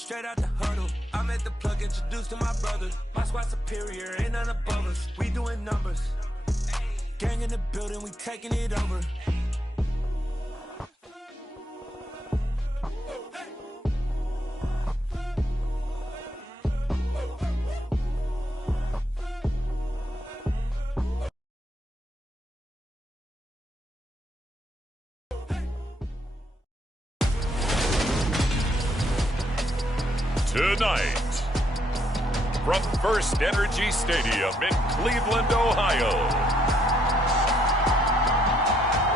straight out the huddle. I'm at the plug, introduced to my brother. My squad superior, ain't none above us. We doing numbers. Gang in the building, we taking it over. Tonight, from First Energy Stadium in Cleveland, Ohio,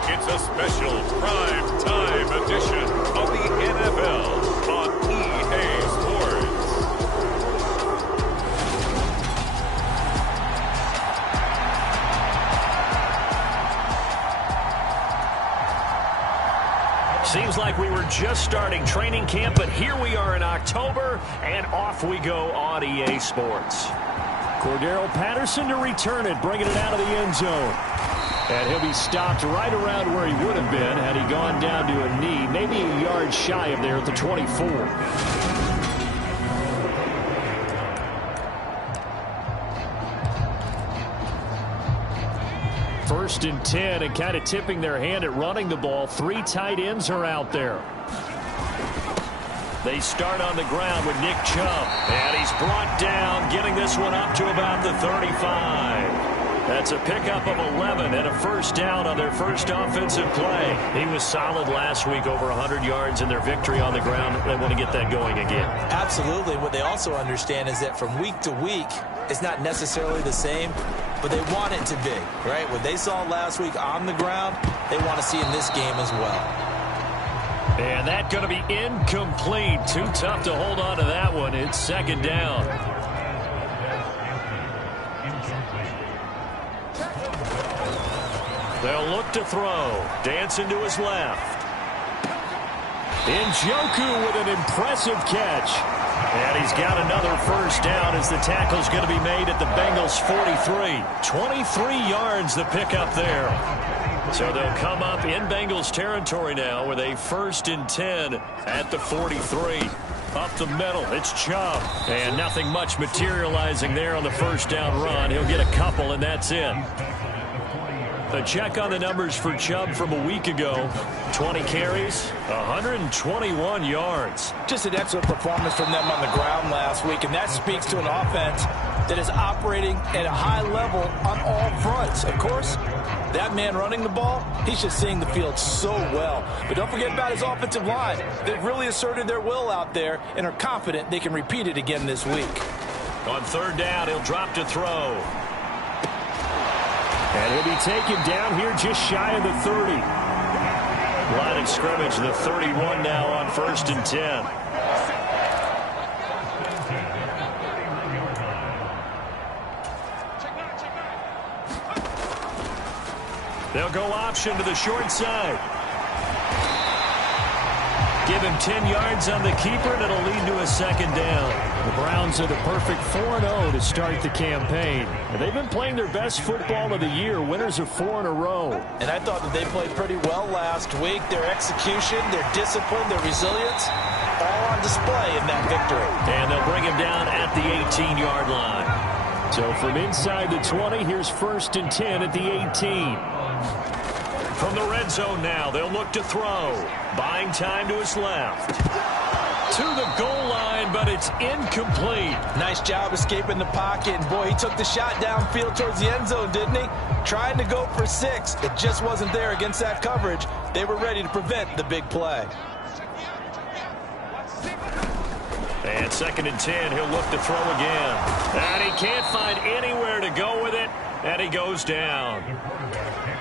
it's a special prime time edition of the NFL on EA Sports. Seems like we were just starting training camp, but here we are in October, and off we go on EA Sports. Cordero Patterson to return it, bringing it out of the end zone. And he'll be stopped right around where he would have been had he gone down to a knee, maybe a yard shy of there at the 24. First and 10, and kind of tipping their hand at running the ball. 3 tight ends are out there. They start on the ground with Nick Chubb. And he's brought down, getting this one up to about the 35. That's a pickup of 11 and a first down on their first offensive play. He was solid last week, over 100 yards in their victory on the ground. They want to get that going again. Absolutely. What they also understand is that from week to week, it's not necessarily the same, but they want it to be, right? What they saw last week on the ground, they want to see in this game as well. And that's going to be incomplete. Too tough to hold on to that one. It's second down. They'll look to throw. Dancing to his left. Njoku with an impressive catch. And he's got another first down as the tackle's going to be made at the Bengals' 43. 23 yards the pickup there. So they'll come up in Bengals territory now with a first and 10 at the 43. Up the middle, it's Chubb. And nothing much materializing there on the first down run. He'll get a couple, and that's it. A check on the numbers for Chubb from a week ago. 20 carries, 121 yards. Just an excellent performance from them on the ground last week, and that speaks to an offense that is operating at a high level on all fronts. Of course, that man running the ball, he's just seeing the field so well. But don't forget about his offensive line. They've really asserted their will out there and are confident they can repeat it again this week. On third down, he'll drop to throw. And he'll be taken down here just shy of the 30. Line of scrimmage, the 31 now on first and 10. They'll go option to the short side. Give him 10 yards on the keeper, and it'll lead to a second down. The Browns are the perfect 4-0 to start the campaign. And they've been playing their best football of the year, winners of 4 in a row. And I thought that they played pretty well last week. Their execution, their discipline, their resilience, all on display in that victory. And they'll bring him down at the 18-yard line. So from inside the 20, here's first and 10 at the 18. From the red zone now, they'll look to throw. Buying time to his left. To the goal line, but it's incomplete. Nice job escaping the pocket. And boy, he took the shot downfield towards the end zone, didn't he? Trying to go for 6. It just wasn't there against that coverage. They were ready to prevent the big play. And second and 10, he'll look to throw again. And he can't find anywhere to go with it. And he goes down.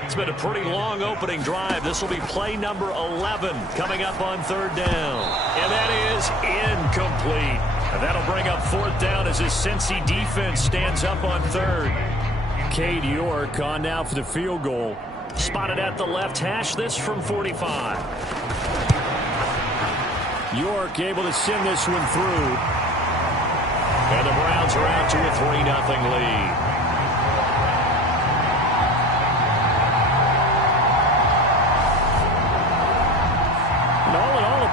It's been a pretty long opening drive. This will be play number 11 coming up on third down. And that is incomplete. And that'll bring up fourth down as his Cincy defense stands up on third. Cade York on now for the field goal. Spotted at the left hash, this from 45. York able to send this one through. And the Browns are out to a 3-0 lead.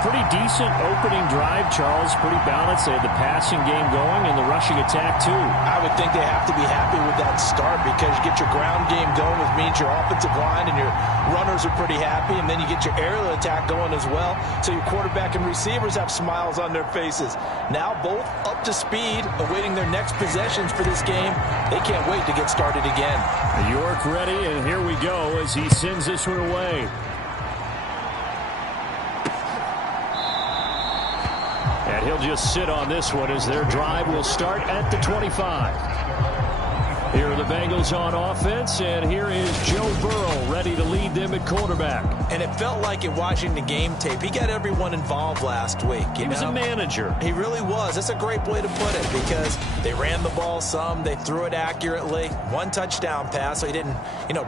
pretty decent opening drive, Charles. Pretty balanced. They had the passing game going and the rushing attack, too. I would think they have to be happy with that start because you get your ground game going, which means your offensive line and your runners are pretty happy, and then you get your aerial attack going as well. So your quarterback and receivers have smiles on their faces. Now both up to speed, awaiting their next possessions for this game. They can't wait to get started again. York ready, and here we go as he sends this one away. And he'll just sit on this one as their drive will start at the 25. Here are the Bengals on offense, and here is Joe Burrow ready to lead them at quarterback. And it felt like in watching the game tape, he got everyone involved last week. He was a manager. He really was. That's a great way to put it because they ran the ball some, they threw it accurately. One touchdown pass, so he didn't,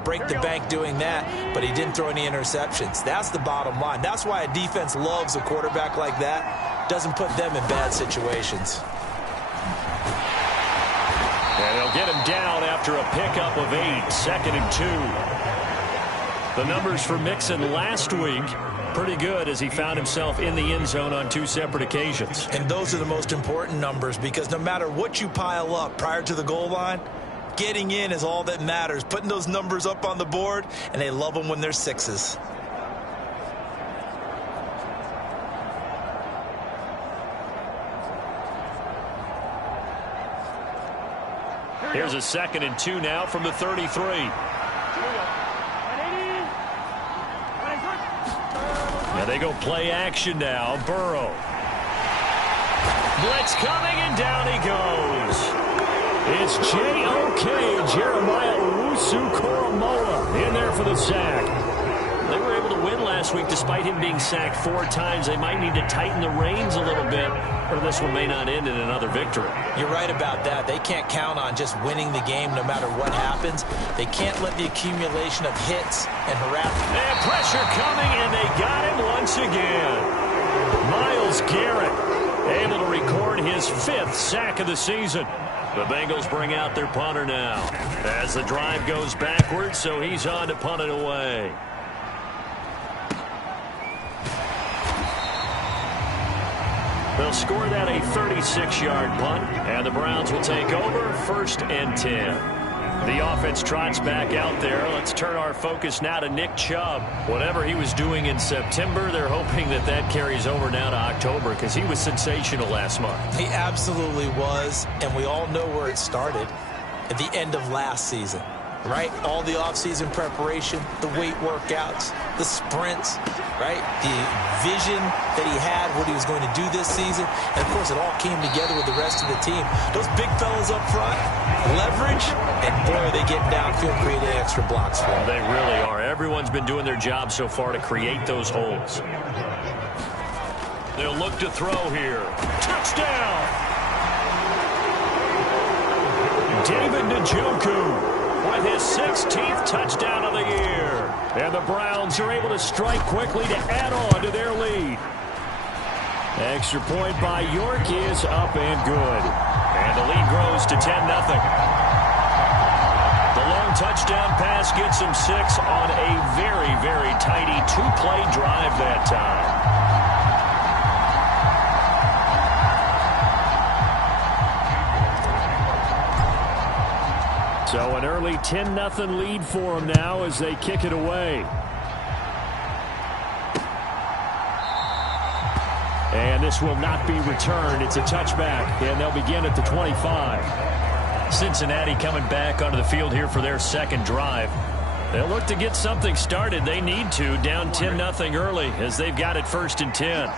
break the bank doing that, but he didn't throw any interceptions. That's the bottom line. That's why a defense loves a quarterback like that. Doesn't put them in bad situations. And they'll get him down after a pickup of 8, 2nd and 2. The numbers for Mixon last week, pretty good as he found himself in the end zone on 2 separate occasions. And those are the most important numbers because no matter what you pile up prior to the goal line, getting in is all that matters. Putting those numbers up on the board, and they love them when they're 6s. Here's a 2nd and 2 now from the 33. And they go play action now. Burrow. Blitz coming, and down he goes. It's J.O.K. Jeremiah Owusu-Koramoah in there for the sack. They were able to win last week despite him being sacked 4 times. They might need to tighten the reins a little bit, or this one may not end in another victory. You're right about that. They can't count on just winning the game no matter what happens. They can't let the accumulation of hits and harassment. And pressure coming, and they got him once again. Myles Garrett able to record his 5th sack of the season. The Bengals bring out their punter now as the drive goes backwards, so he's on to punt it away. They'll score that a 36-yard punt, and the Browns will take over 1st and 10. The offense trots back out there. Let's turn our focus now to Nick Chubb. Whatever he was doing in September, they're hoping that carries over now to October because he was sensational last month. He absolutely was, and we all know where it started at the end of last season. Right? All the offseason preparation, the weight workouts, the sprints, right? The vision that he had, what he was going to do this season. And, of course, it all came together with the rest of the team. Those big fellas up front, leverage, and, boy, are they getting downfield, creating extra blocks for them. They really are. Everyone's been doing their job so far to create those holes. They'll look to throw here. Touchdown! David Njoku with his 16th touchdown of the year. And the Browns are able to strike quickly to add on to their lead. Extra point by York is up and good. And the lead grows to 10-0. The long touchdown pass gets him 6 on a very, very tidy 2-play drive that time. So an early 10-0 lead for them now as they kick it away. And this will not be returned. It's a touchback, and they'll begin at the 25. Cincinnati coming back onto the field here for their 2nd drive. They'll look to get something started. They need to, down 10-0 early as they've got it 1st and 10.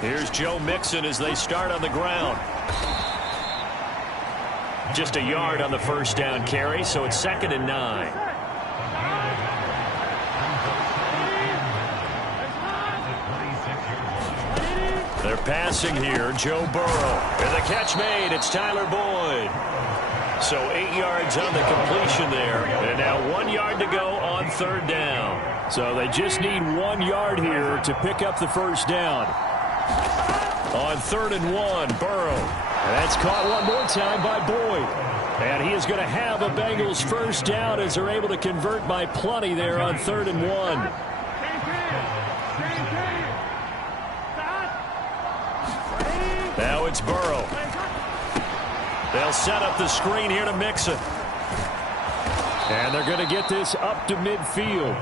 Here's Joe Mixon as they start on the ground. Just a yard on the 1st down carry, so it's 2nd and 9. They're passing here. Joe Burrow. And the catch made. It's Tyler Boyd. So 8 yards on the completion there. And now 1 yard to go on 3rd down. So they just need 1 yard here to pick up the 1st down. On 3rd and 1, Burrow. And that's caught one more time by Boyd. And he is going to have a Bengals first down as they're able to convert by plenty there on 3rd and 1. Now it's Burrow. They'll set up the screen here to Mixon. And they're going to get this up to midfield.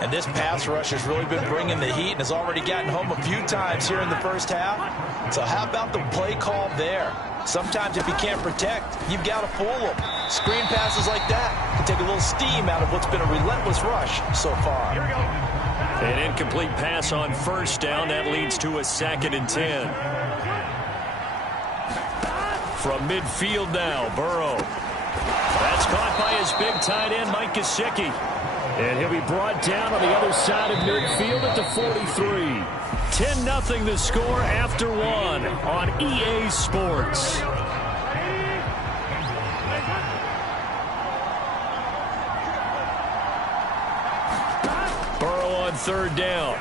And this pass rush has really been bringing the heat and has already gotten home a few times here in the first half. So how about the play call there? Sometimes if you can't protect, you've got to fool them. Screen passes like that can take a little steam out of what's been a relentless rush so far. An incomplete pass on first down. That leads to a 2nd and 10. From midfield now, Burrow. That's caught by his big tight end, Mike Gesicki. And he'll be brought down on the other side of midfield at the 43. 10-0 the score after 1 on EA Sports. Burrow on 3rd down.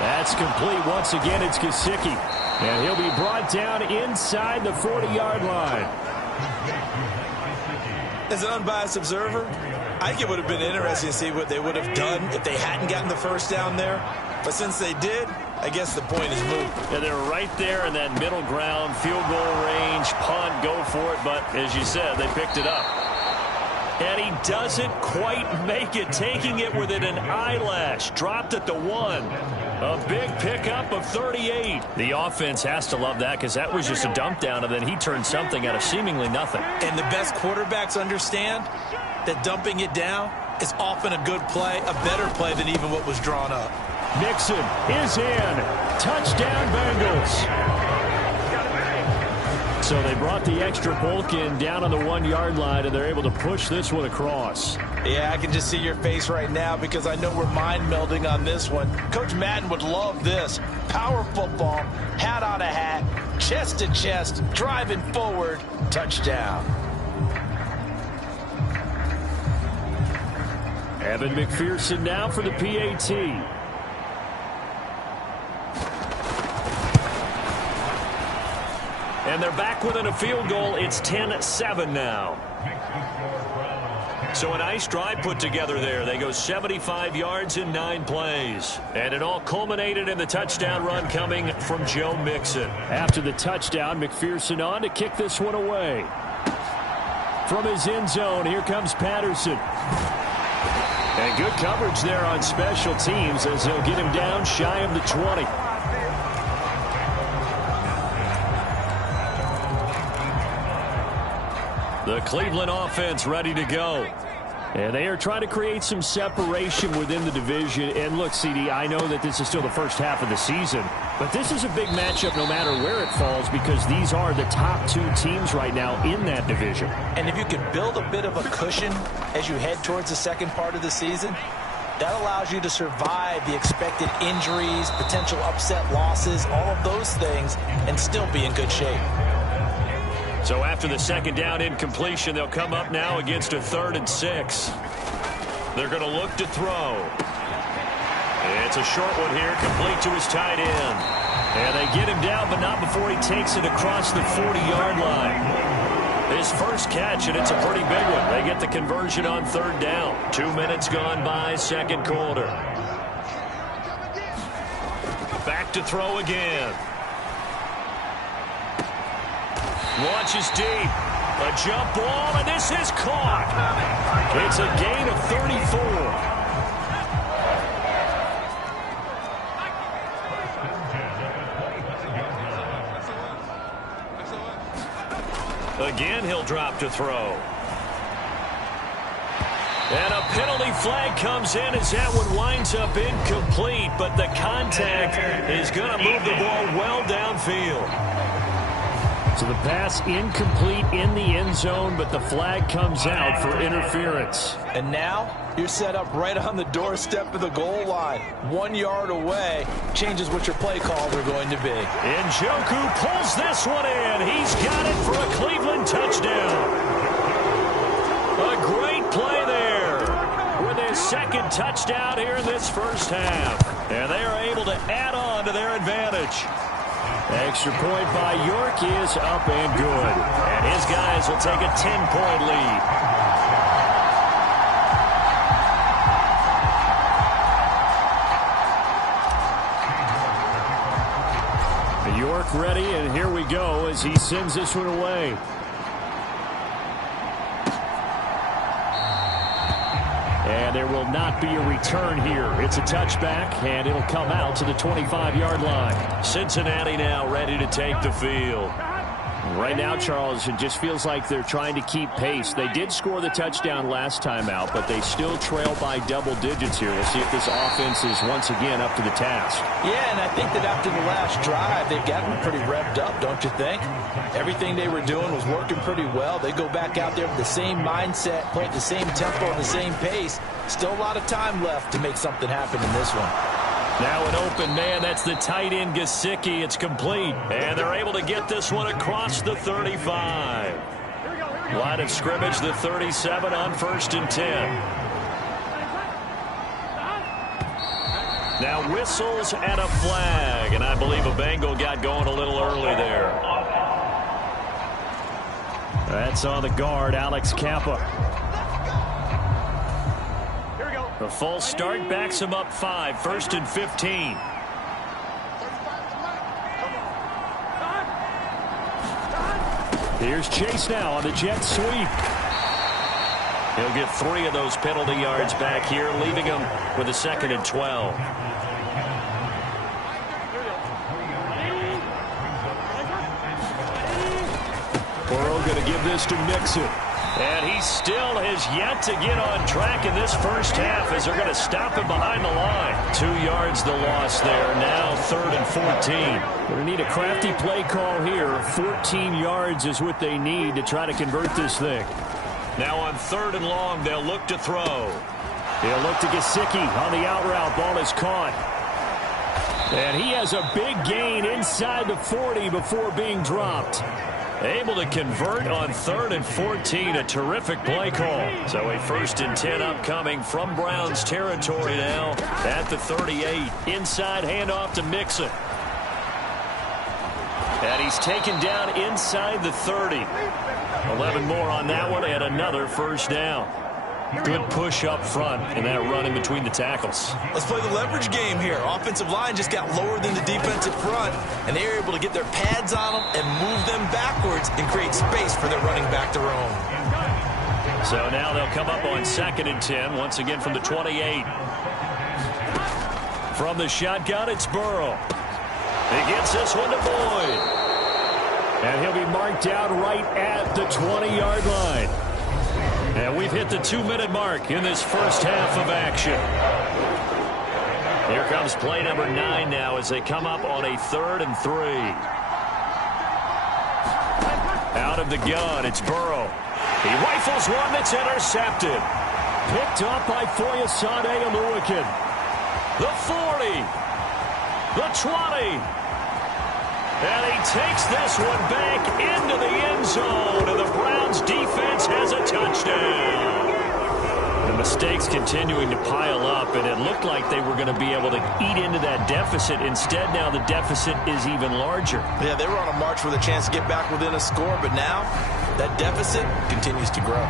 That's complete. Once again, it's Gesicki. And he'll be brought down inside the 40-yard line. As an unbiased observer, I think it would have been interesting to see what they would have done if they hadn't gotten the first down there. But since they did, I guess the point is moot. And they're right there in that middle ground, field goal range, punt, go for it. But as you said, they picked it up. And he doesn't quite make it, taking it within an eyelash. Dropped at the 1. A big pickup of 38. The offense has to love that because that was just a dump down, and then he turned something out of seemingly nothing. And the best quarterbacks understand that dumping it down is often a good play, a better play than even what was drawn up. Mixon is in. Touchdown, Bengals. So they brought the extra bulk in down on the 1-yard line, and they're able to push this one across. Yeah, I can just see your face right now because I know we're mind melding on this one. Coach Madden would love this. Power football, hat on a hat, chest to chest, driving forward, touchdown. Evan McPherson now for the PAT. And they're back within a field goal. It's 10-7 now. So a nice drive put together there. They go 75 yards in 9 plays. And it all culminated in the touchdown run coming from Joe Mixon. After the touchdown, McPherson on to kick this one away. From his end zone, here comes Patterson. And good coverage there on special teams as they'll get him down shy of the 20. The Cleveland offense ready to go. And they are trying to create some separation within the division. And look, CD, I know that this is still the first half of the season, but this is a big matchup no matter where it falls because these are the top 2 teams right now in that division. And if you can build a bit of a cushion as you head towards the second part of the season, that allows you to survive the expected injuries, potential upset losses, all of those things, and still be in good shape. So after the second down incompletion, they'll come up now against a 3rd and 6. They're going to look to throw. It's a short one here, complete to his tight end. And they get him down, but not before he takes it across the 40-yard line. His first catch, and it's a pretty big one. They get the conversion on 3rd down. 2 minutes gone by, second quarter. Back to throw again. Launches deep. A jump ball, and this is caught. It's a gain of 34. Again, he'll drop to throw. And a penalty flag comes in as that one winds up incomplete, but the contact is going to move the ball well downfield. So the pass incomplete in the end zone, but the flag comes out for interference. And now you're set up right on the doorstep of the goal line. 1 yard away changes what your play calls are going to be. Njoku pulls this one in. He's got it for a Cleveland touchdown. A great play there with his second touchdown here in this first half. And they are able to add on to their advantage. Extra point by York is up and good. And his guys will take a 10-point lead. York ready, and here we go as he sends this one away. And there will not be a return here. It's a touchback, and it'll come out to the 25-yard line. Cincinnati now ready to take the field. Right now, Charles, it just feels like they're trying to keep pace. They did score the touchdown last time out, but they still trail by double digits here. We'll see if this offense is once again up to the task. Yeah, and I think that after the last drive, they've gotten pretty revved up, don't you think? Everything they were doing was working pretty well. They go back out there with the same mindset, play at the same tempo, the same pace. Still a lot of time left to make something happen in this one. Now an open man. That's the tight end, Gesicki. It's complete. And they're able to get this one across the 35. Line of scrimmage, the 37 on 1st and 10. Now whistles and a flag. And I believe a Bengal got going a little early there. That's on the guard, Alex Kappa. The false start backs him up 5, 1st and 15. Here's Chase now on the jet sweep. He'll get 3 of those penalty yards back here, leaving him with a 2nd and 12. Burrow going to give this to Mixon. And he still has yet to get on track in this first half as they're going to stop him behind the line. 2 yards the loss there. Now 3rd and 14. Going to need a crafty play call here. 14 yards is what they need to try to convert this thing. Now on 3rd and long, they'll look to throw. He'll look to Gesicki on the out route. Ball is caught. And he has a big gain inside the 40 before being dropped. Able to convert on 3rd and 14. A terrific play call. So a 1st and 10 upcoming from Browns territory now at the 38. Inside handoff to Mixon. And he's taken down inside the 30. 11 more on that one and another 1st down. Good push up front and that run in between the tackles. Let's play the leverage game here. Offensive line just got lower than the defensive front, and they were able to get their pads on them and move them backwards and create space for their running back to roam. So now they'll come up on 2nd and 10, once again from the 28. From the shotgun, it's Burrow. He gets this one to Boyd. And he'll be marked out right at the 20-yard line. And we've hit the 2-minute mark in this first half of action. Here comes play number 9 now as they come up on a 3rd and 3. Out of the gun, it's Burrow. He rifles one that's intercepted. Picked up by Foyesade Oluwakin. The 40. The 20. And he takes this one back into the end zone, and the Browns defense has a touchdown. The mistakes continuing to pile up, and it looked like they were going to be able to eat into that deficit. Instead, now the deficit is even larger. Yeah, they were on a march with a chance to get back within a score, but now that deficit continues to grow.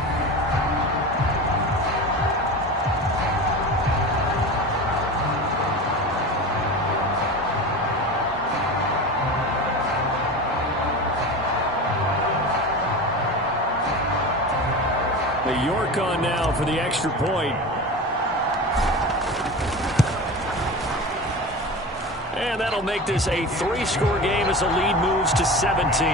York on now for the extra point. And that'll make this a 3-score game as the lead moves to 17.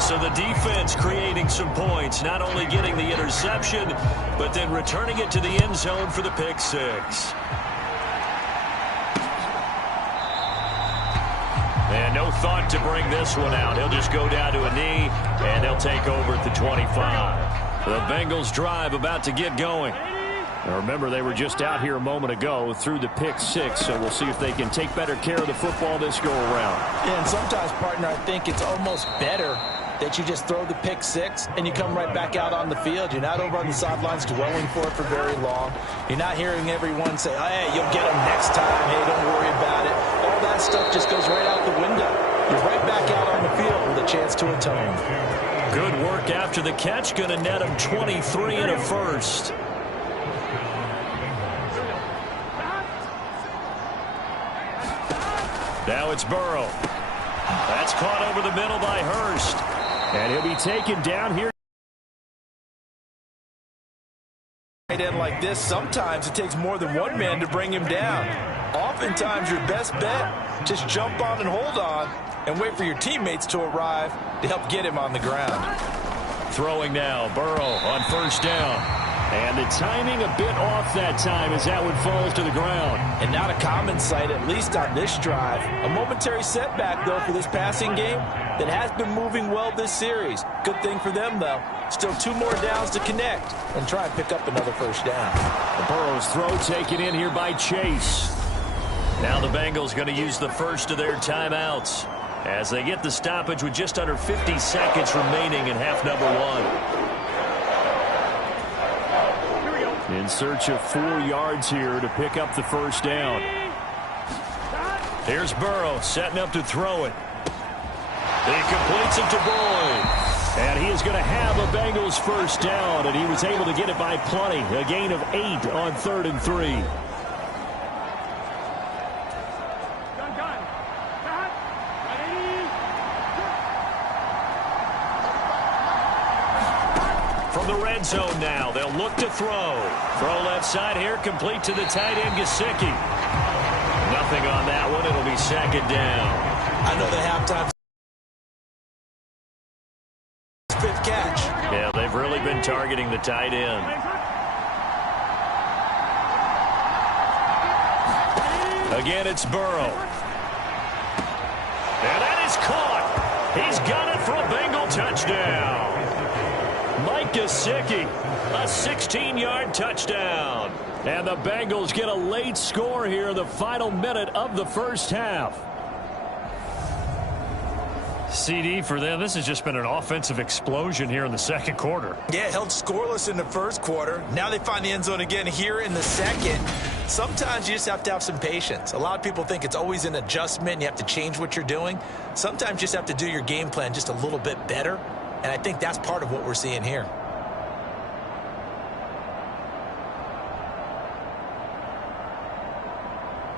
So the defense creating some points, not only getting the interception, but then returning it to the end zone for the pick 6. And no thought to bring this one out. He'll just go down to a knee, and they'll take over at the 25. The Bengals drive about to get going. Now remember, they were just out here a moment ago through the pick 6, so we'll see if they can take better care of the football this go-around. Yeah, and sometimes, partner, I think it's almost better that you just throw the pick 6 and you come right back out on the field. You're not over on the sidelines dwelling for it for very long. You're not hearing everyone say, hey, you'll get them next time. Hey, don't worry about it. All that that stuff just goes right out the window. You're right back out on the field with a chance to atone. Good work after the catch. Going to net him 23 and a first. Now it's Burrow. That's caught over the middle by Hurst. And he'll be taken down here. Tight end like this, sometimes it takes more than one man to bring him down. Oftentimes, your best bet, just jump on and hold on and wait for your teammates to arrive to help get him on the ground. Throwing now, Burrow on first down. And the timing a bit off that time as that one falls to the ground. And not a common sight, at least on this drive. A momentary setback, though, for this passing game that has been moving well this series. Good thing for them, though. Still 2 more downs to connect and try and pick up another first down. The Burrow's throw taken in here by Chase. Now the Bengals going to use the first of their timeouts as they get the stoppage with just under 50 seconds remaining in half number 1. In search of 4 yards here to pick up the first down. Here's Burrow setting up to throw it. He completes it to Boyd. And he is going to have a Bengals first down, and he was able to get it by plenty. A gain of 8 on 3rd and 3. From the red zone now, they'll look to throw. Throw left side here, complete to the tight end, Gesicki. Nothing on that one. It'll be 2nd down. I know the halftime 5th catch. Yeah, they've really been targeting the tight end. Again, it's Burrow. And that is caught. He's got it for a Bengal touchdown. Mike Gesicki, a 16-yard touchdown. And the Bengals get a late score here in the final minute of the first half. CD for them, this has just been an offensive explosion here in the second quarter. Yeah, held scoreless in the first quarter. Now they find the end zone again here in the second. Sometimes you just have to have some patience. A lot of people think it's always an adjustment. You have to change what you're doing. Sometimes you just have to do your game plan just a little bit better. And I think that's part of what we're seeing here.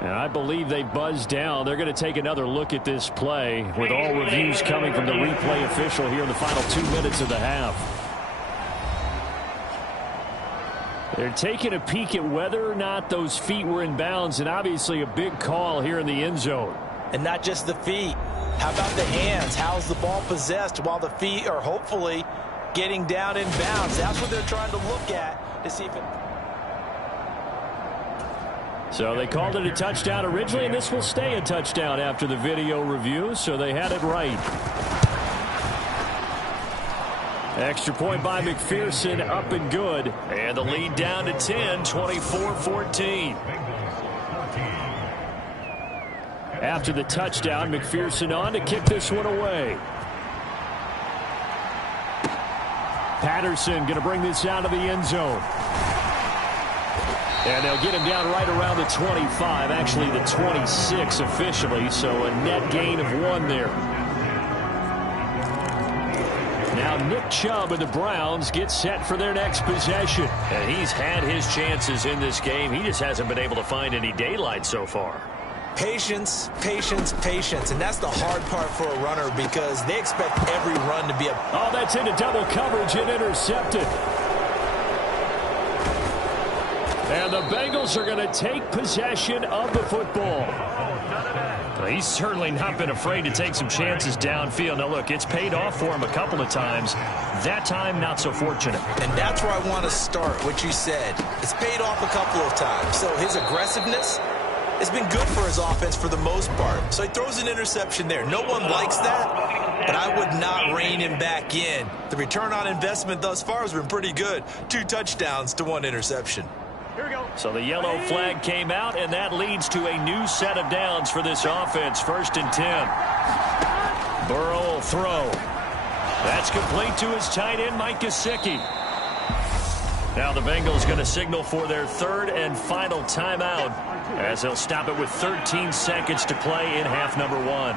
And I believe they buzzed down. They're going to take another look at this play with all reviews coming from the replay official here in the final 2 minutes of the half. They're taking a peek at whether or not those feet were in bounds, and obviously a big call here in the end zone. And not just the feet. How about the hands? How's the ball possessed while the feet are hopefully getting down in bounds? That's what they're trying to look at to see if it... So they called it a touchdown originally, and this will stay a touchdown after the video review, so they had it right. Extra point by McPherson, up and good. And the lead down to 10, 24-14. After the touchdown, McPherson on to kick this one away. Patterson going to bring this out of the end zone. And they'll get him down right around the 25, actually the 26 officially, so a net gain of 1 there. Now Nick Chubb and the Browns get set for their next possession. And he's had his chances in this game. He just hasn't been able to find any daylight so far. Patience, patience, patience. And that's the hard part for a runner because they expect every run to be a... Oh, that's into double coverage and intercepted. And the Bengals are going to take possession of the football. Well, he's certainly not been afraid to take some chances downfield. Now, look, it's paid off for him a couple of times. That time, not so fortunate. And that's where I want to start, what you said. It's paid off a couple of times. So his aggressiveness has been good for his offense for the most part. So he throws an interception there. No one likes that, but I would not rein him back in. The return on investment thus far has been pretty good. 2 touchdowns to 1 interception. Here we go. So the yellow flag came out, and that leads to a new set of downs for this offense. 1st and 10. Burrow will throw. That's complete to his tight end, Mike Gesicki. Now the Bengals going to signal for their third and final timeout as they'll stop it with 13 seconds to play in half number 1.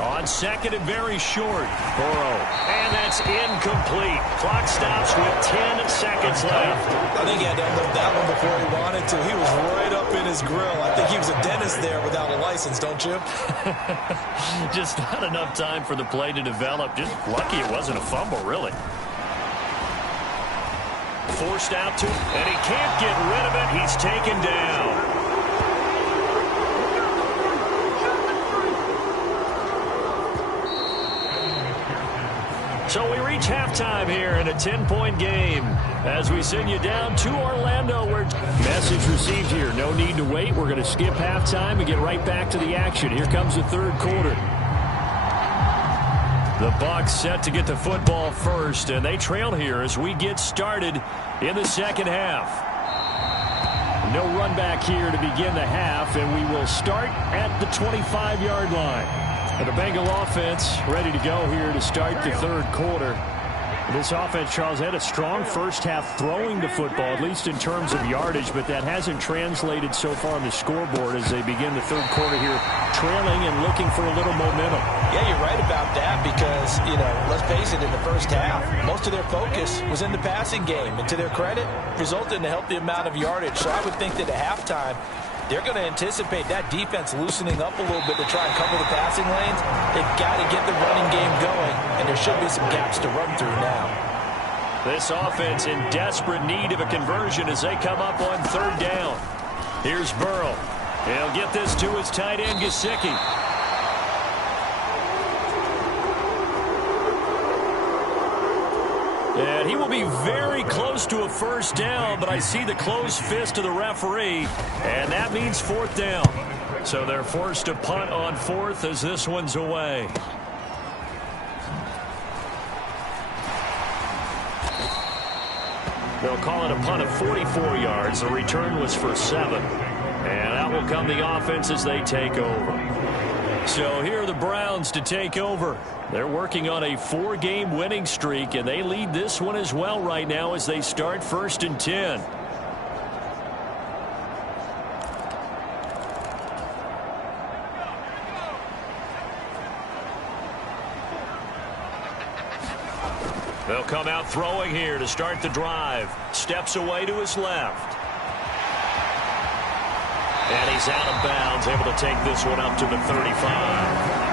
On second and very short, Burrow. And that's incomplete. Clock stops with 10 seconds left. I think he had to unload that one before he wanted to. He was right up in his grill. I think he was a dentist there without a license, don't you? Just not enough time for the play to develop. Just lucky it wasn't a fumble, really. Forced out to, and he can't get rid of it. He's taken down. So we reach halftime here in a 10-point game as we send you down to Orlando. Where message received here. No need to wait. We're going to skip halftime and get right back to the action. Here comes the third quarter. The Bucs set to get the football first, and they trail here as we get started in the second half. No run back here to begin the half, and we will start at the 25-yard line. And the Bengal offense ready to go here to start the third quarter. This offense, Charles, had a strong first half throwing the football, at least in terms of yardage, but that hasn't translated so far on the scoreboard as they begin the third quarter here, trailing and looking for a little momentum. Yeah, you're right about that because, let's face it, in the first half, most of their focus was in the passing game. And to their credit, resulted in a healthy amount of yardage. So I would think that at halftime, they're going to anticipate that defense loosening up a little bit to try and cover the passing lanes. They've got to get the running game going, and there should be some gaps to run through now. This offense in desperate need of a conversion as they come up on third down. Here's Burrow. He'll get this to his tight end, Gesicki. And he will be very close to a first down, but I see the closed fist of the referee, and that means fourth down. So they're forced to punt on fourth as this one's away. They'll call it a punt of 44 yards. The return was for 7. And out will come the offense as they take over. So here are the Browns to take over. They're working on a 4-game winning streak, and they lead this one as well right now as they start 1st and 10. They'll come out throwing here to start the drive. Steps away to his left. And he's out of bounds, able to take this one up to the 35.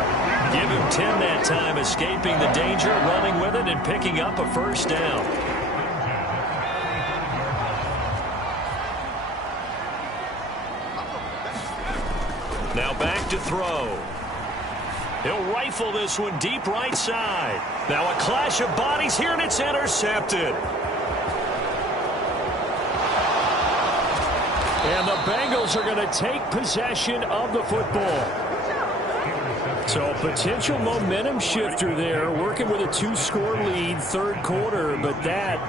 Give him 10 that time, escaping the danger, running with it, and picking up a first down. Now back to throw. He'll rifle this one deep right side. Now a clash of bodies here, and it's intercepted. And the Bengals are going to take possession of the football. So a potential momentum shifter there, working with a 2-score lead, third quarter, but that,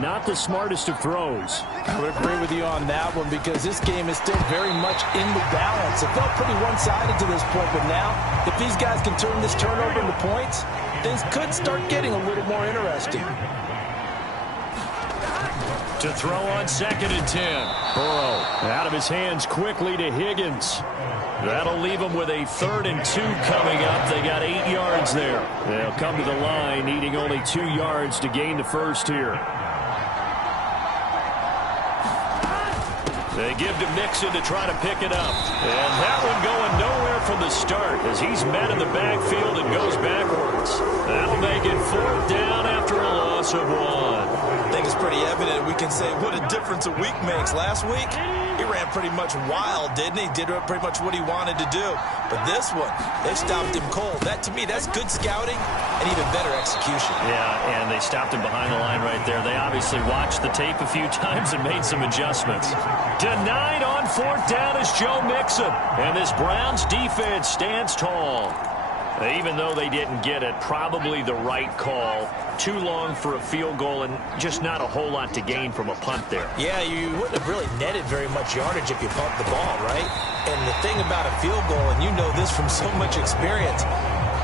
not the smartest of throws. I would agree with you on that one because this game is still very much in the balance. It felt pretty one-sided to this point, but now, if these guys can turn this turnover into points, things could start getting a little more interesting. To throw on 2nd and 10. Burrow out of his hands quickly to Higgins. That'll leave them with a 3rd and 2 coming up. They got 8 yards there. They'll come to the line, needing only 2 yards to gain the first here. They give to Mixon to try to pick it up. And that one going nowhere from the start as he's met in the backfield and goes backwards. That'll make it 4th down after a loss of 1. I think it's pretty evident. We can say what a difference a week makes. Last week, he ran pretty much wild, didn't he? Did pretty much what he wanted to do. But this one, they stopped him cold. That, to me, that's good scouting and even better execution. Yeah, and they stopped him behind the line right there. They obviously watched the tape a few times and made some adjustments. Denied on 4th down is Joe Mixon. And this Browns defense stands tall. Even though they didn't get it, probably the right call. Too long for a field goal and just not a whole lot to gain from a punt there. Yeah, you wouldn't have really netted very much yardage if you pumped the ball, right? And the thing about a field goal, and you know this from so much experience,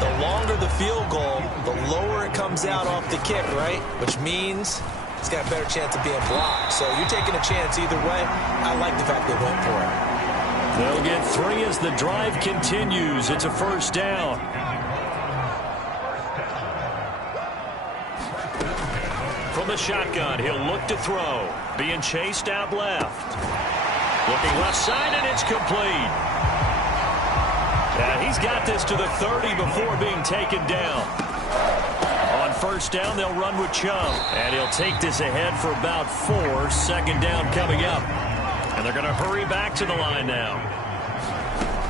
The longer the field goal, the lower it comes out off the kick, right? Which means it's got a better chance of being blocked. So you're taking a chance either way. I like the fact they went for it. They'll get 3 as the drive continues. It's a first down. From the shotgun, he'll look to throw. Being chased out left. Looking left side, and it's complete. And he's got this to the 30 before being taken down. On first down, they'll run with Chubb. And he'll take this ahead for about 4. Second down coming up. And they're going to hurry back to the line now.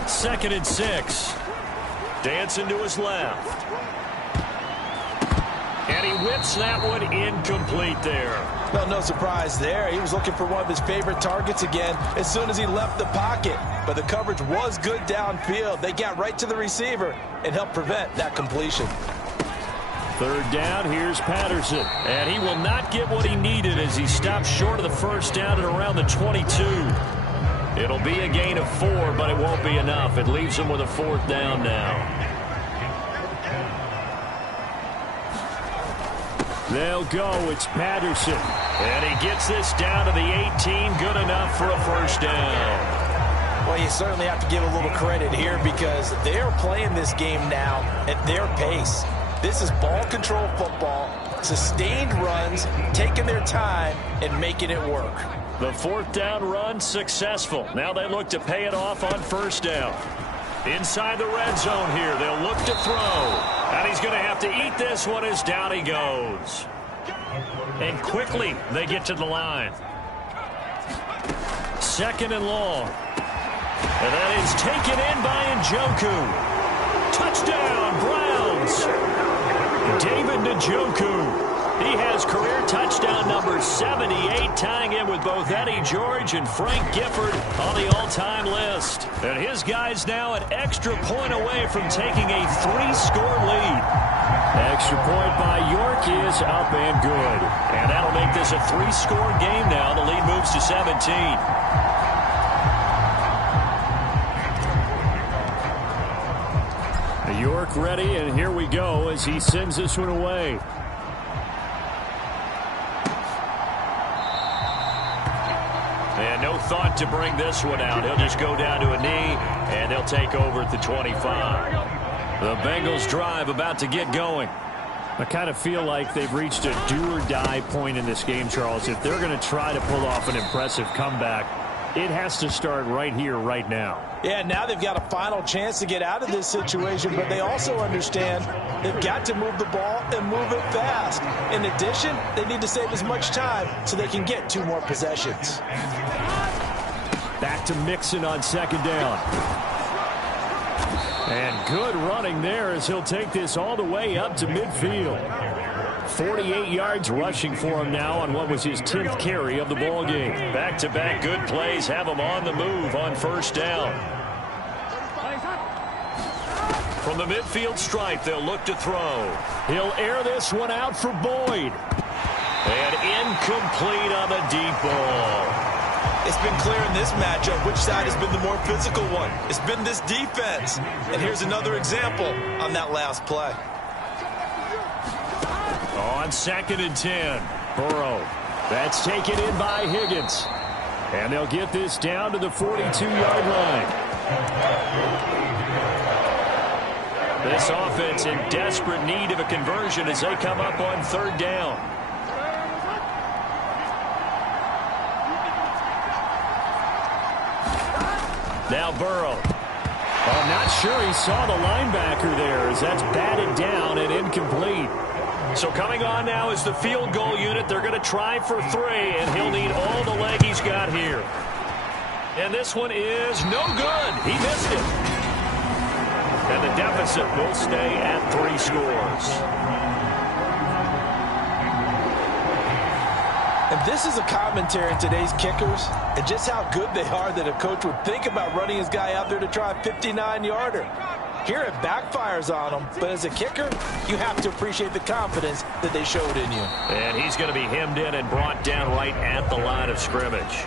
2nd and 6. Dancing to his left. And he whips that one incomplete there. Well, no surprise there. He was looking for one of his favorite targets again as soon as he left the pocket. But the coverage was good downfield. They got right to the receiver and helped prevent that completion. 3rd down, here's Patterson. And he will not get what he needed as he stops short of the first down at around the 22. It'll be a gain of 4, but it won't be enough. It leaves him with a 4th down now. They'll go. It's Patterson. And he gets this down to the 18. Good enough for a first down. Well, you certainly have to give a little credit here because they're playing this game now at their pace. This is ball control football, sustained runs, taking their time and making it work. The 4th down run successful. Now they look to pay it off on first down. Inside the red zone here, they'll look to throw. And he's going to have to eat this one as down he goes. And quickly they get to the line. 2nd and long. And that is taken in by Njoku. Touchdown, Browns. David Njoku. He has career touchdown number 78, tying in with both Eddie George and Frank Gifford on the all-time list. And his guys now an extra point away from taking a 3-score lead. Extra point by York is up and good. And that'll make this a 3-score game now. The lead moves to 17. York ready, and here we go as he sends this one away. And no thought to bring this one out. He'll just go down to a knee, and they'll take over at the 25. The Bengals drive about to get going. I kind of feel like they've reached a do-or-die point in this game, Charles. If they're going to try to pull off an impressive comeback, it has to start right here, right now. Yeah, now they've got a final chance to get out of this situation, but they also understand they've got to move the ball and move it fast. In addition, they need to save as much time so they can get 2 more possessions. Back to Mixon on 2nd down. And good running there as he'll take this all the way up to midfield. 48 yards rushing for him now on what was his 10th carry of the ball game. Back-to-back good plays have him on the move on first down. From the midfield stripe, they'll look to throw. He'll air this one out for Boyd. And incomplete on the deep ball. It's been clear in this matchup which side has been the more physical one. It's been this defense. And here's another example on that last play. On 2nd and 10, Burrow. That's taken in by Higgins. And they'll get this down to the 42-yard line. This offense in desperate need of a conversion as they come up on 3rd down. Now Burrow. I'm not sure he saw the linebacker there as that's batted down and incomplete. So coming on now is the field goal unit. They're going to try for 3, and he'll need all the leg he's got here. And this one is no good. He missed it. And the deficit will stay at 3 scores. And this is a commentary on today's kickers and just how good they are that a coach would think about running his guy out there to try a 59-yarder. Here it backfires on him, but as a kicker, you have to appreciate the confidence that they showed in you. And he's going to be hemmed in and brought down right at the line of scrimmage.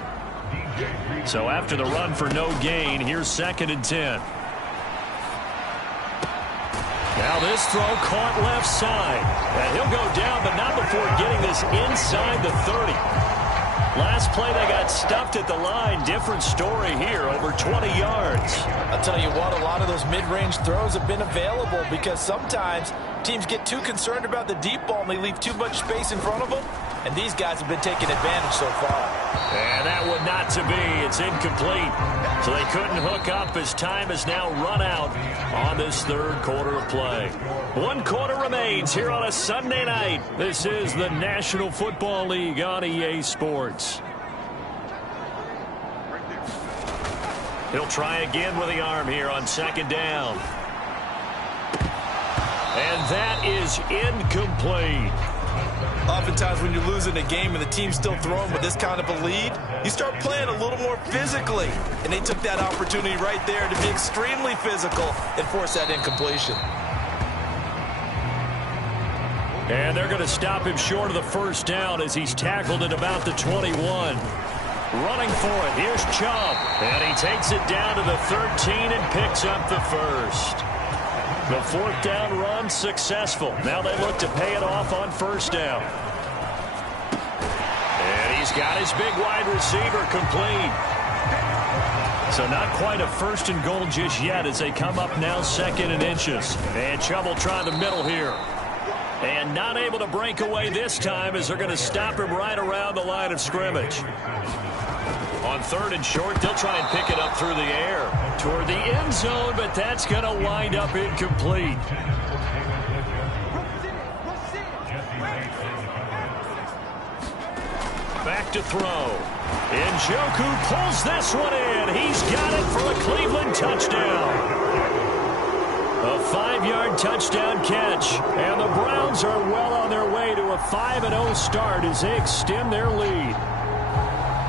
So after the run for no gain, here's 2nd and 10. Now this throw caught left side. And he'll go down, but not before getting this inside the 30. Last play, they got stuffed at the line. Different story here, over 20 yards. I'll tell you what, a lot of those mid-range throws have been available because sometimes teams get too concerned about the deep ball and they leave too much space in front of them. And these guys have been taking advantage so far. And that one not to be. It's incomplete. So they couldn't hook up as time has now run out on this third quarter of play. 1 quarter remains here on a Sunday night. This is the National Football League on EA Sports. He'll try again with the arm here on second down. And that is incomplete. Oftentimes when you're losing a game and the team's still throwing with this kind of a lead, you start playing a little more physically. And they took that opportunity right there to be extremely physical and force that incompletion. And they're going to stop him short of the first down as he's tackled at about the 21. Running for it, here's Chubb. And he takes it down to the 13 and picks up the first. The fourth down run successful. Now they look to pay it off on first down. And he's got his big wide receiver complete. So not quite a first and goal just yet as they come up now second and inches. And Chubb will try the middle here. And not able to break away this time as they're going to stop him right around the line of scrimmage. On third and short, they'll try and pick it up through the air toward the end zone, but that's going to wind up incomplete. Back to throw. Njoku pulls this one in. He's got it for a Cleveland touchdown. A 5-yard touchdown catch. And the Browns are well on their way to a 5-0 start as they extend their lead.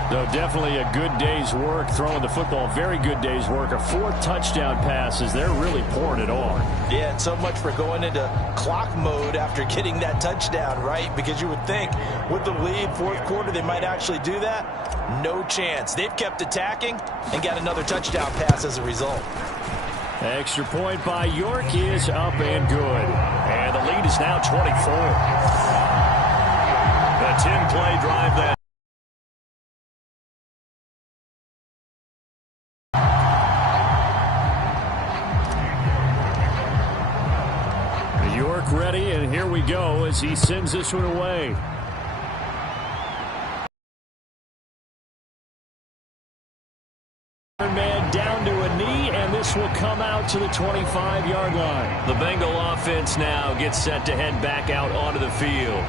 Though definitely a good day's work throwing the football. Very good day's work. A 4th touchdown pass as they're really pouring it on. Yeah, and so much for going into clock mode after getting that touchdown, right? Because you would think with the lead, fourth quarter, they might actually do that. No chance. They've kept attacking and got another touchdown pass as a result. Extra point by York is up and good. And the lead is now 24. A 10-play drive that. York ready, and here we go as he sends this one away. Man down to a knee, and this will come out to the 25-yard line. The Bengal offense now gets set to head back out onto the field.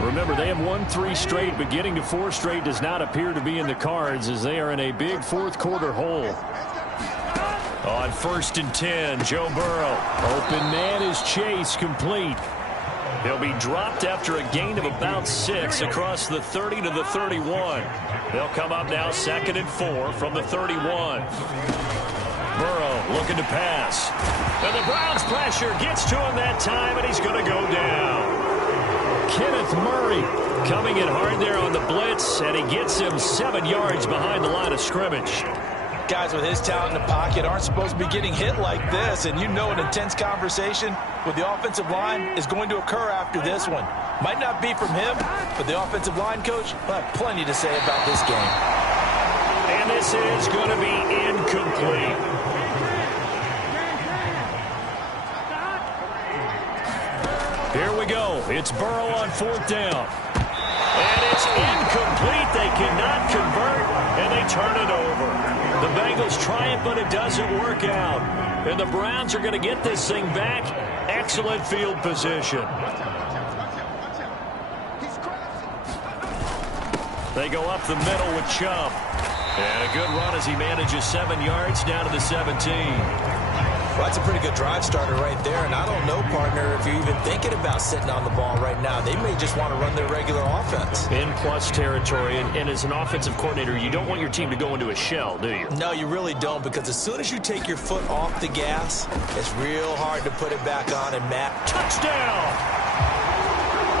Remember, they have won 3 straight, but getting to 4 straight does not appear to be in the cards as they are in a big fourth quarter hole. On 1st and 10, Joe Burrow. Open man is Chase, complete. He'll be dropped after a gain of about 6 across the 30 to the 31. They'll come up now 2nd and 4 from the 31. Burrow looking to pass. And the Browns pressure gets to him that time, and he's going to go down. Kenneth Murray coming in hard there on the blitz, and he gets him 7 yards behind the line of scrimmage. Guys with his talent in the pocket aren't supposed to be getting hit like this, and you know an intense conversation with the offensive line is going to occur after this one. Might not be from him, but the offensive line coach will have plenty to say about this game. And this is going to be incomplete. Here we go. It's Burrow on 4th down. And it's incomplete. They cannot convert, and they turn it over. The Bengals try it, but it doesn't work out. And the Browns are going to get this thing back. Excellent field position. They go up the middle with Chubb. And a good run as he manages 7 yards down to the 17. Well, that's a pretty good drive starter right there. And I don't know, partner, if you're even thinking about sitting on the ball right now. They may just want to run their regular offense. In plus territory, and as an offensive coordinator, you don't want your team to go into a shell, do you? No, you really don't, because as soon as you take your foot off the gas, it's real hard to put it back on and match. Touchdown!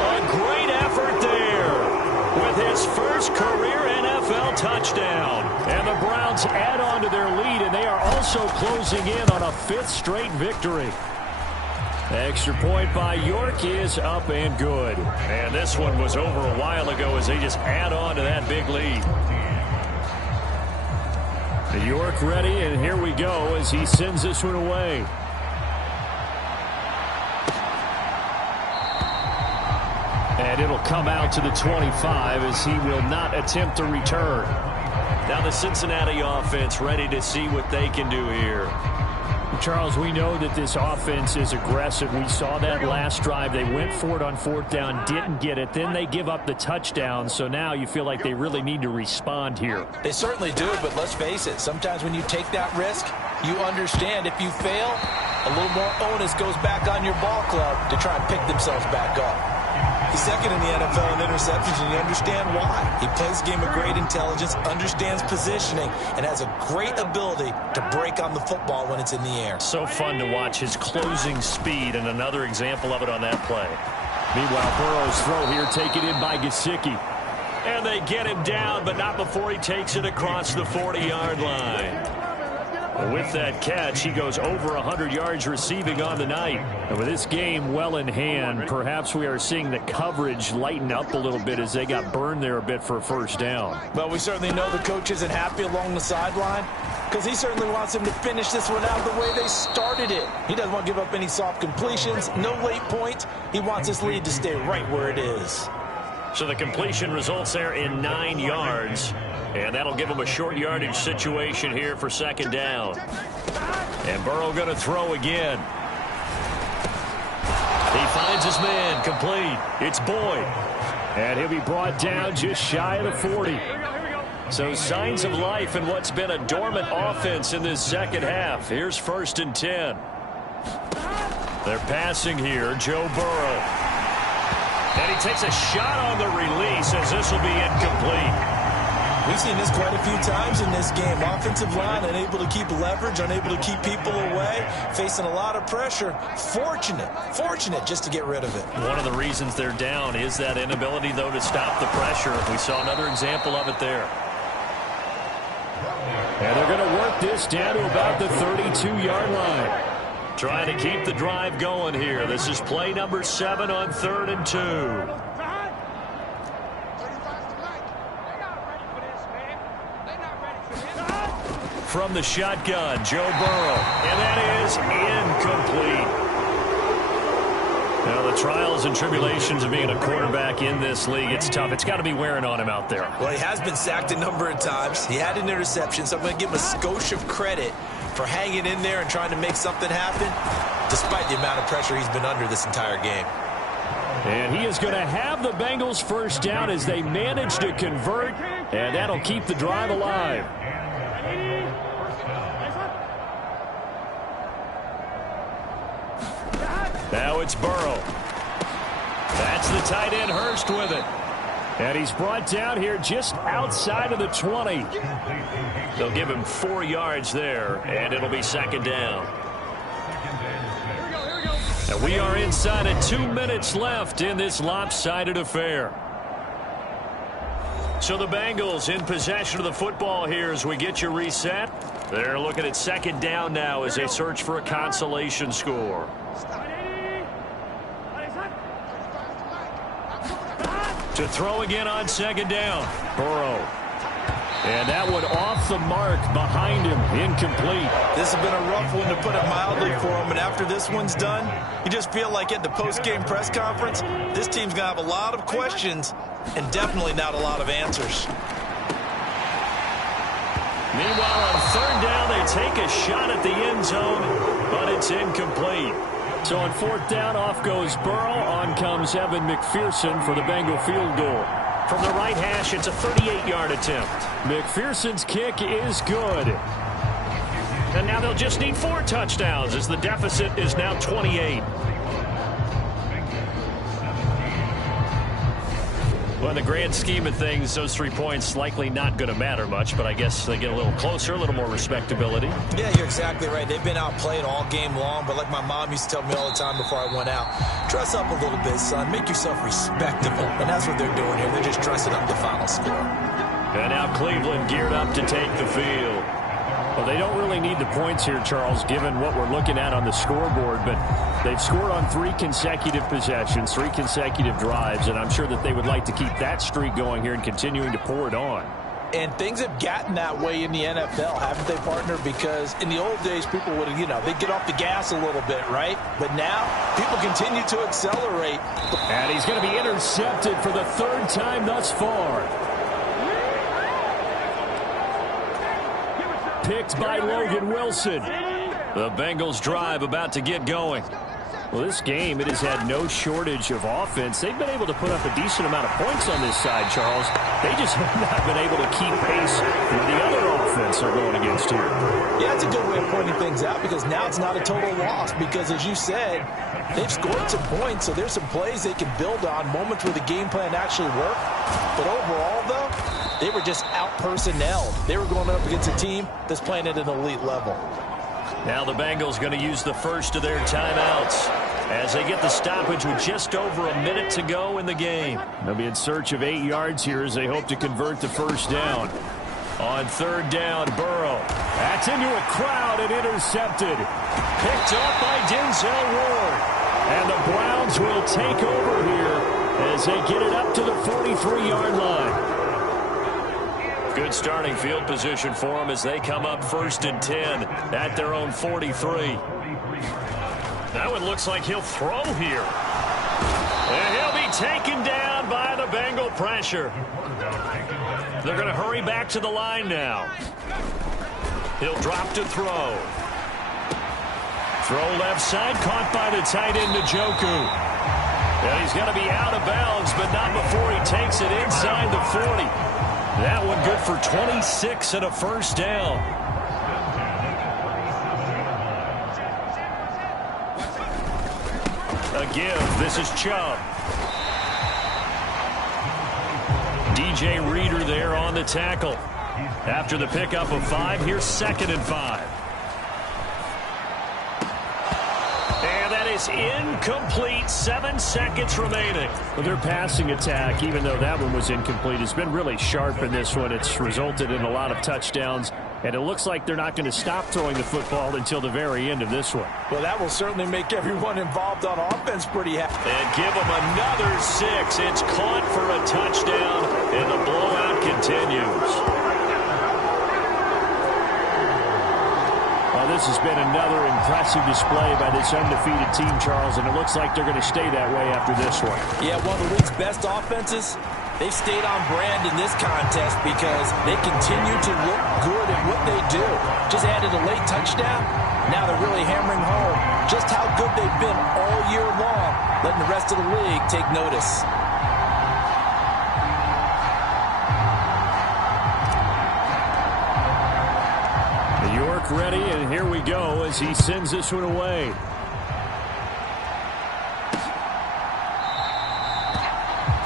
A great effort there with his first career NFL touchdown. And the Browns add on to their lead, and they are also closing in on a 5th straight victory. Extra point by York is up and good. And this one was over a while ago as they just add on to that big lead. York ready, and here we go as he sends this one away. And it'll come out to the 25 as he will not attempt to return. Now the Cincinnati offense ready to see what they can do here. Charles, we know that this offense is aggressive. We saw that last drive. They went for it on 4th down, didn't get it. Then they give up the touchdown. So now you feel like they really need to respond here. They certainly do, but let's face it. Sometimes when you take that risk, you understand if you fail, a little more onus goes back on your ball club to try and pick themselves back up. He's second in the NFL in interceptions, and you understand why. He plays a game of great intelligence, understands positioning, and has a great ability to break on the football when it's in the air. So fun to watch his closing speed, and another example of it on that play. Meanwhile, Burrow's throw here taken in by Gesicki. And they get him down, but not before he takes it across the 40-yard line. With that catch, he goes over 100 yards receiving on the night. And with this game well in hand, perhaps we are seeing the coverage lighten up a little bit as they got burned there a bit for a first down. Well, we certainly know the coach isn't happy along the sideline because he certainly wants him to finish this one out the way they started it. He doesn't want to give up any soft completions, no late points. He wants his lead to stay right where it is. So the completion results there in 9 yards. And that'll give him a short yardage situation here for 2nd down. And Burrow going to throw again. He finds his man complete. It's Boyd. And he'll be brought down just shy of the 40. So signs of life in what's been a dormant offense in this second half. Here's 1st and 10. They're passing here. Joe Burrow. And he takes a shot on the release as this will be incomplete. We've seen this quite a few times in this game. Offensive line unable to keep leverage, unable to keep people away, facing a lot of pressure. Fortunate just to get rid of it. One of the reasons they're down is that inability, though, to stop the pressure. We saw another example of it there. And they're going to work this down to about the 32-yard line. Trying to keep the drive going here. This is play number 7 on 3rd and 2. From the shotgun, Joe Burrow. And that is incomplete. Now, the trials and tribulations of being a quarterback in this league, it's tough. It's got to be wearing on him out there. Well, he has been sacked a number of times. He had an interception, so I'm going to give him a skosh of credit for hanging in there and trying to make something happen, despite the amount of pressure he's been under this entire game. And he is going to have the Bengals first down as they manage to convert, and that'll keep the drive alive. Now it's Burrow. That's the tight end Hurst with it. And he's brought down here just outside of the 20. They'll give him 4 yards there, and it'll be 2nd down. And we are inside of 2 minutes left in this lopsided affair. So the Bengals in possession of the football here as we get you reset. They're looking at 2nd down now as they search for a consolation score. To throw again on 2nd down. Burrow. And that one off the mark behind him. Incomplete. This has been a rough one, to put it mildly, for him. And after this one's done, you just feel like at the post-game press conference, this team's going to have a lot of questions and definitely not a lot of answers. Meanwhile, on 3rd down, they take a shot at the end zone, but it's incomplete. So on 4th down, off goes Burrow. On comes Evan McPherson for the Bengal field goal. From the right hash, it's a 38-yard attempt. McPherson's kick is good. And now they'll just need 4 touchdowns as the deficit is now 28. Well, in the grand scheme of things, those 3 points likely not going to matter much, but I guess they get a little closer, a little more respectability. Yeah, you're exactly right. They've been outplayed all game long, but like my mom used to tell me all the time before I went out, dress up a little bit, son. Make yourself respectable. And that's what they're doing here. They're just dressing up the final score. And now Cleveland geared up to take the field. Well, they don't really need the points here, Charles, given what we're looking at on the scoreboard, but they've scored on 3 consecutive possessions, 3 consecutive drives, and I'm sure that they would like to keep that streak going here and continuing to pour it on. And things have gotten that way in the NFL, haven't they, partner? Because in the old days, people would, they'd get off the gas a little bit, right? But now, people continue to accelerate. And he's going to be intercepted for the 3rd time thus far. Picked by Logan Wilson. The Bengals drive about to get going. Well, this game, it has had no shortage of offense. They've been able to put up a decent amount of points on this side, Charles. They just have not been able to keep pace with the other offense they're going against here. Yeah, that's a good way of pointing things out because now it's not a total loss because, as you said, they've scored some points, so there's some plays they can build on, moments where the game plan actually worked. But overall, though, they were just out-personnelled. They were going up against a team that's playing at an elite level. Now the Bengals going to use the first of their timeouts as they get the stoppage with just over a minute to go in the game. They'll be in search of 8 yards here as they hope to convert the first down. On 3rd down, Burrow. That's into a crowd and intercepted. Picked up by Denzel Ward. And the Browns will take over here as they get it up to the 43-yard line. Good starting field position for them as they come up 1st and 10 at their own 43. That one looks like he'll throw here. And he'll be taken down by the Bengal pressure. They're going to hurry back to the line now. He'll drop to throw. Throw left side, caught by the tight end Njoku. And he's going to be out of bounds, but not before he takes it inside the 40. That one good for 26 and a first down. A give. This is Chubb. DJ Reader there on the tackle. After the pickup of 5, here's 2nd and 5. And that is incomplete. 7 seconds remaining. Well, their passing attack, even though that one was incomplete, has been really sharp in this one. It's resulted in a lot of touchdowns, and it looks like they're not going to stop throwing the football until the very end of this one. Well, that will certainly make everyone involved on offense pretty happy. And give them another 6. It's caught for a touchdown, and the blowout continues. This has been another impressive display by this undefeated team, Charles, and it looks like they're going to stay that way after this one. Yeah, one of the league's best offenses. They've stayed on brand in this contest because they continue to look good at what they do. Just added a late touchdown. Now they're really hammering home just how good they've been all year long, letting the rest of the league take notice. Ready, and here we go as he sends this one away.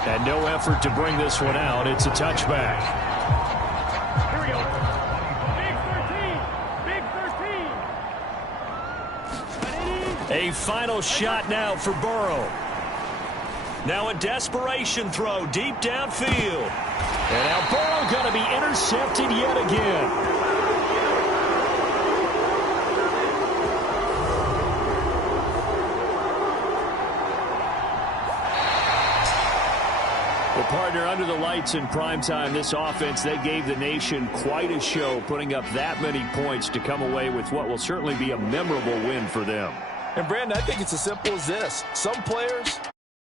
And no effort to bring this one out. It's a touchback. Here we go. Big 13. Big 13. A final shot now for Burrow. Now a desperation throw deep downfield. And now Burrow going to be intercepted yet again. Partner, under the lights in primetime, this offense, they gave the nation quite a show, putting up that many points to come away with what will certainly be a memorable win for them. And, Brandon, I think it's as simple as this. Some players